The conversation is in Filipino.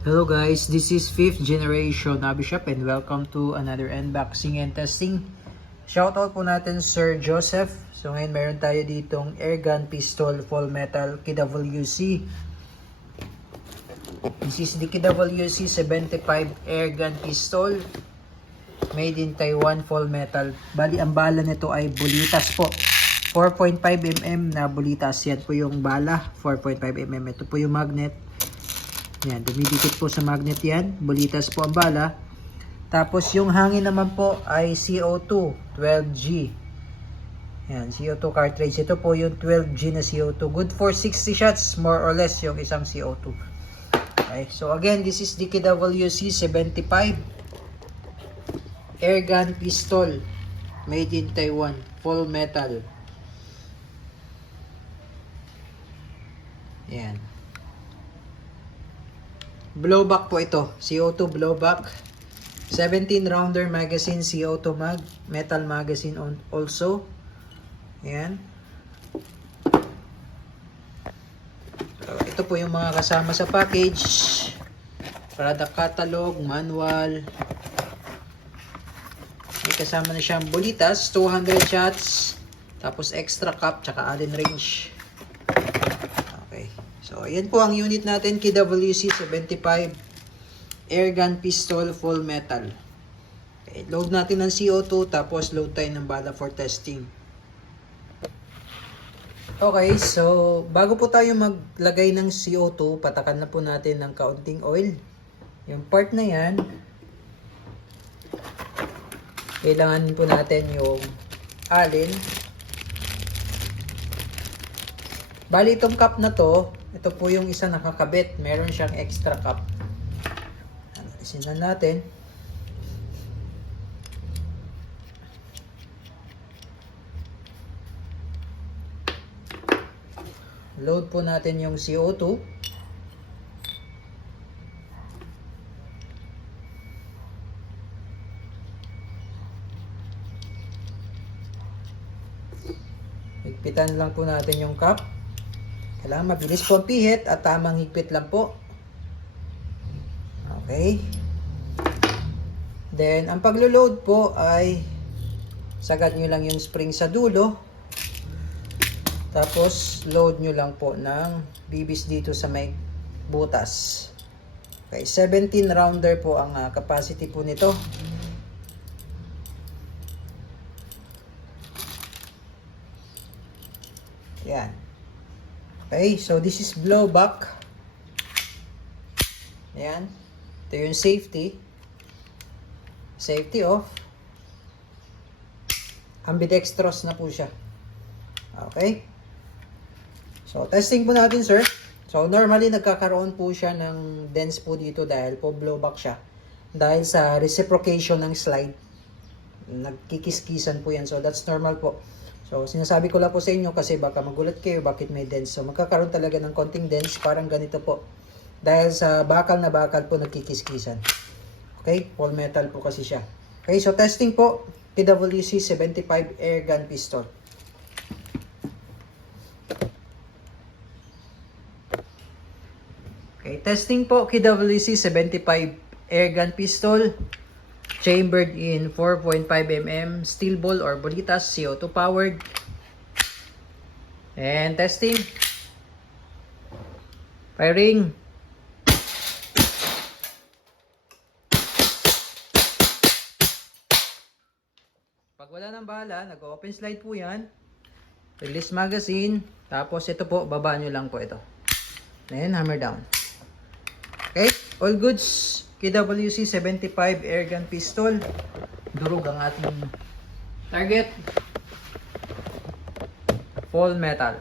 Hello guys, this is 5th generation Nabishop and welcome to another unboxing and testing. Shoutout po natin Sir Joseph. So ngayon meron tayo ditong airgun pistol full metal KWC. This is the KWC 75 airgun pistol made in Taiwan full metal. Bali ang bala nito ay bulitas po. 4.5mm na bulitas. Yan po yung bala, 4.5mm. Ito po yung magnet. Yan, dumidikit po sa magnet yan. Bulitas po ang bala. Tapos yung hangin naman po ay CO2 12G. Yan, CO2 cartridge. Ito po yung 12G na CO2. Good for 60 shots more or less yung isang CO2. Okay, so again, this is the KWC 75 airgun pistol made in Taiwan, full metal. Yan. Blowback po ito. CO2 blowback. 17 rounder magazine CO2 mag. Metal magazine also. Ayan. So, ito po yung mga kasama sa package. Product catalog, manual. May kasama na siyang bulitas, 200 shots. Tapos extra cap, tsaka Allen wrench. So, ayan po ang unit natin, KWC 75 airgun pistol full metal. Okay, load natin ng CO2 tapos load tayo ng bala for testing. Okay, so bago po tayo maglagay ng CO2, patakan na po natin ng kaunting oil. Yung part na yan, kailangan po natin yung Allen. Bali itong cup na to, ito po yung isa nakakabit. Meron siyang extra cup. Alisin na natin. Load po natin yung CO2. Higpitan lang po natin yung cup. Kailangan mabilis po ang pihit at tamang higpit lang po. Okay. Then, ang paglo-load po ay sagad nyo lang yung spring sa dulo. Tapos, load nyo lang po ng bibis dito sa may butas. Okay, 17 rounder po ang capacity po nito. Yan. Okay, so this is blowback. Ayan. Ito yung safety. Safety off. Ambidextrous na po siya. Okay. So, testing po natin, sir. So, normally nagkakaroon po siya ng dents po dito dahil po blowback siya. Dahil sa reciprocation ng slide. Nagkikiskisan po yan. So, that's normal po. So, sinasabi ko lang po sa inyo kasi baka magulat kayo bakit may dents. So, magkakaroon talaga ng konting dents, parang ganito po. Dahil sa bakal na bakal po nagkikiskisan. Okay? Full metal po kasi siya. Okay, so testing po. KWC 75 airgun pistol. Okay, testing po. KWC 75 airgun pistol. Chambered in 4.5mm steel ball or bulitas, CO2 powered. And testing. Firing. Pag wala ng bala, nag-open slide po yan. Release magazine. Tapos ito po, baba nyo lang po ito. Then hammer down. Okay, all goods. KWC 75 airgun pistol. Durog ang ating target. Full metal.